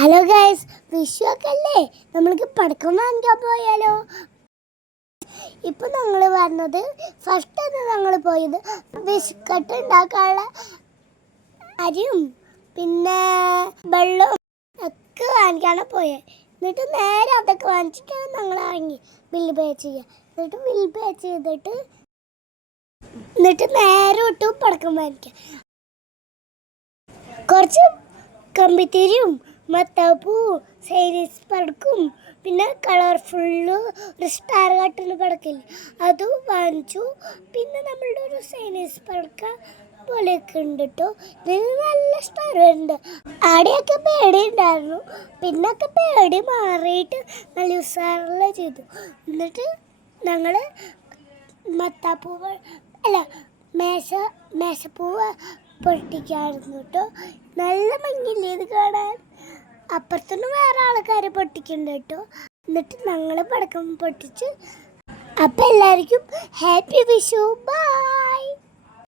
Hello guys, Vishu ഒക്കെ അല്ലേ, നമ്മൾക്ക് പടക്കം വാങ്ങിക്കാൻ പോയാലോ? ഇപ്പം ഞങ്ങൾ പറഞ്ഞത് ഫസ്റ്റ് ഞങ്ങൾ പോയത് ബിസ്ക്കറ്റ് ഉണ്ടാക്കാനുള്ള അരിയും പിന്നെ വെള്ളവും ഒക്കെ വാങ്ങിക്കാണ് പോയത്. എന്നിട്ട് നേരെ അതൊക്കെ വാങ്ങിച്ചിട്ട് ഞങ്ങൾ ഇറങ്ങി ബില്ല് പേ ചെയ്യുക. എന്നിട്ട് ബില്ല് പേ ചെയ്തിട്ട് നേരെ വിട്ടു പടക്കം വാങ്ങിക്കുക. കുറച്ച് കമ്പിത്തിരിയും മത്താപ്പൂ സൈനീസ് പടക്കും പിന്നെ കളർഫുള്ള് ഒരു സ്റ്റാർ കട്ടുന്ന പടക്കില്ല അതും വാങ്ങിച്ചു. പിന്നെ നമ്മളുടെ ഒരു സൈനീസ് പടക്ക പോലെയൊക്കെ ഉണ്ട് കേട്ടോ. ഇതിന് നല്ല സ്റ്റാർ വരുന്നുണ്ട്. ആടെയൊക്കെ പേടി ഉണ്ടായിരുന്നു, പിന്നൊക്കെ പേടി മാറിയിട്ട് നല്ല ഉസാറിൽ ചെയ്തു. എന്നിട്ട് ഞങ്ങൾ മത്താപ്പൂവ് അല്ല മേശപ്പൂവ് പൊട്ടിക്കായിരുന്നു കേട്ടോ. നല്ല ഭംഗിയില്ലേ ഇത് കാണാൻ? അപ്പുറത്തുനിന്ന് വേറെ ആൾക്കാർ പൊട്ടിക്കുന്നുണ്ട് കേട്ടോ. എന്നിട്ട് ഞങ്ങൾ പടക്കം പൊട്ടിച്ച്. അപ്പം എല്ലാവർക്കും ഹാപ്പി വിഷു, ബൈ.